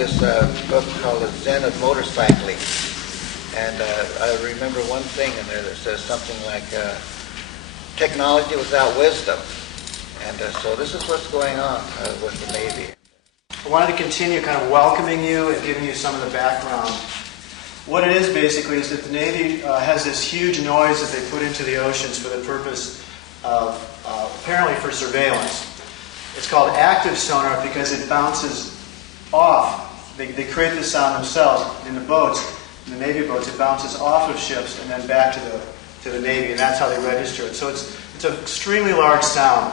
this book called The Zen of Motorcycling. And I remember one thing in there that says something like technology without wisdom. And so this is what's going on with the Navy. I wanted to continue kind of welcoming you and giving you some of the background. What it is basically is that the Navy has this huge noise that they put into the oceans for the purpose of, apparently for surveillance. It's called active sonar because it bounces off. They create this sound themselves in the boats, in the Navy boats. It bounces off of ships and then back to the Navy, and that's how they register it. So it's an extremely large sound.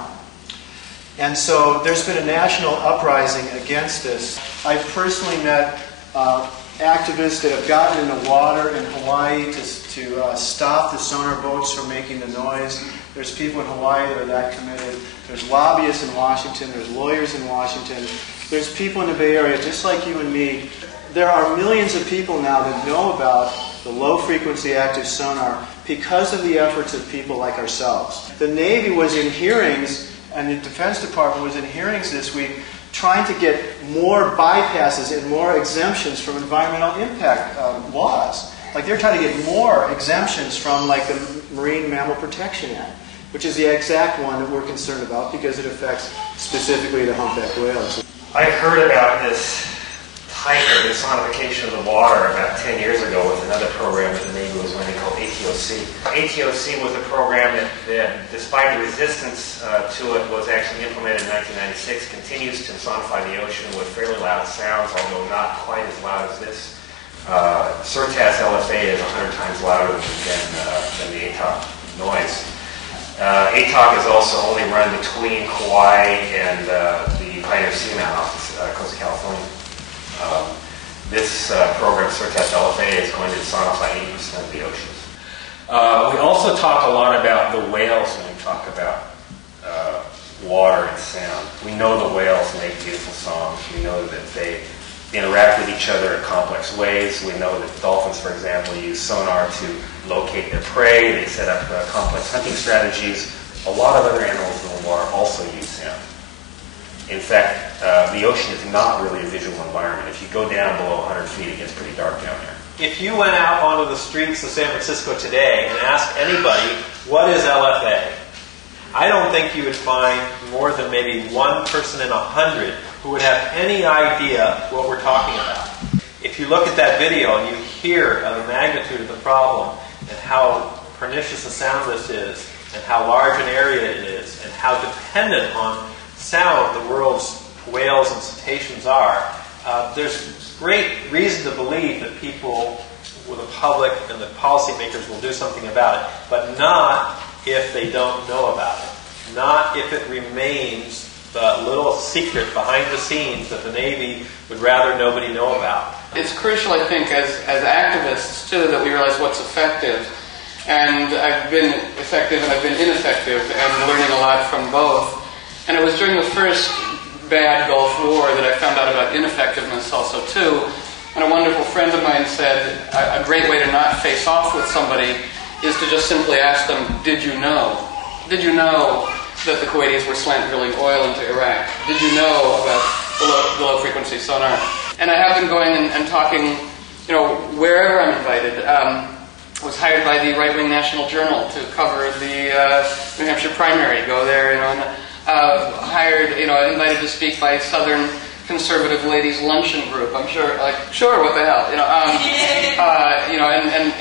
And so there's been a national uprising against this. I've personally met activists that have gotten in the water in Hawaii to stop the sonar boats from making the noise. There's people in Hawaii that are that committed. There's lobbyists in Washington. There's lawyers in Washington. There's people in the Bay Area just like you and me. There are millions of people now that know about the low-frequency active sonar because of the efforts of people like ourselves. The Navy was in hearings, and the Defense Department was in hearings this week trying to get more bypasses and more exemptions from environmental impact laws. Like they're trying to get more exemptions from like the Marine Mammal Protection Act, which is the exact one that we're concerned about because it affects specifically the humpback whales. I heard about this type of insonification of the water about 10 years ago with another program that the Navy was running called ATOC. ATOC was a program that despite the resistance to it, was actually implemented in 1996, continues to insonify the ocean with fairly loud sounds, although not quite as loud as this. Surtass LFA is 100 times louder than the ATOC noise. ATOC is also only run between Kauai and the Pioneer Seamount off the coast of California. This program, Surtass LFA, is going to sonify 80% of the oceans. We also talk a lot about the whales when we talk about water and sound. We know the whales make beautiful songs. We know that they interact with each other in complex ways. We know that dolphins, for example, use sonar to locate their prey. They set up complex hunting strategies. A lot of other animals in the water also use sound. In fact, the ocean is not really a visual environment. If you go down below 100 feet, it gets pretty dark down there. If you went out onto the streets of San Francisco today and asked anybody, what is LFA? I don't think you would find more than maybe one person in 100 who would have any idea what we're talking about. If you look at that video and you hear the magnitude of the problem and how pernicious a sound this is and how large an area it is and how dependent on sound the world's whales and cetaceans are, there's great reason to believe that people, with the public and the policymakers will do something about it, but not if they don't know about it. Not if it remains the little secret behind the scenes that the Navy would rather nobody know about. It's crucial, I think, as activists, too, that we realize what's effective. And I've been effective and I've been ineffective and learning a lot from both. And it was during the first bad Gulf War that I found out about ineffectiveness also, too. And a wonderful friend of mine said a great way to not face off with somebody is to just simply ask them, did you know? Did you know that the Kuwaitis were slant drilling oil into Iraq? Did you know about the low-frequency sonar? And I have been going and talking, wherever I'm invited. I was hired by the Right-Wing National Journal to cover the New Hampshire primary. Go there, hired, invited to speak by Southern Conservative Ladies Luncheon Group. I'm sure, sure, what the hell, and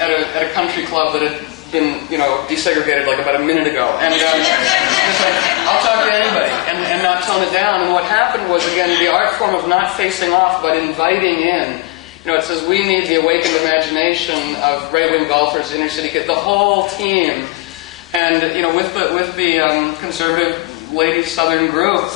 at a country club that had been, desegregated like about a minute ago. And it's like, I'll talk to anybody and not tone it down. And what happened was, again, the art form of not facing off, but inviting in. It says we need the awakened imagination of right-wing golfers, inner city kids, the whole team. And, with the conservative ladies Southern group,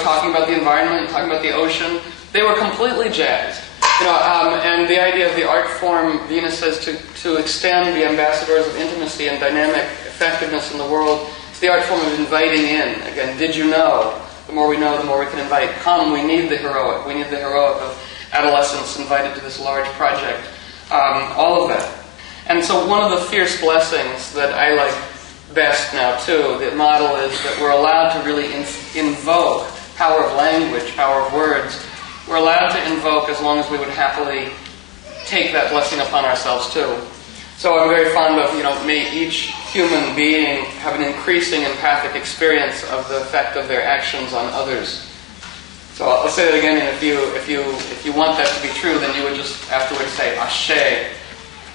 talking about the environment, talking about the ocean, they were completely jazzed. And the idea of the art form, Venus says, to extend the ambassadors of intimacy and dynamic effectiveness in the world, it's the art form of inviting in. Again, did you know? The more we know, the more we can invite. Come, we need the heroic. We need the heroic of adolescents invited to this large project. All of that. And so one of the fierce blessings that I like best now, too, the model is that we're allowed to really invoke power of language, power of words, we're allowed to invoke as long as we would happily take that blessing upon ourselves too. So I'm very fond of, may each human being have an increasing empathic experience of the effect of their actions on others. So I'll say that again, and if you want that to be true, then you would just afterwards say Ashe.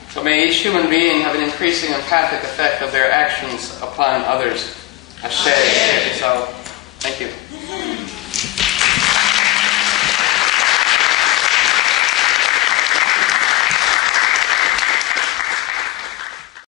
So may each human being have an increasing empathic effect of their actions upon others. Ashe. So, thank you.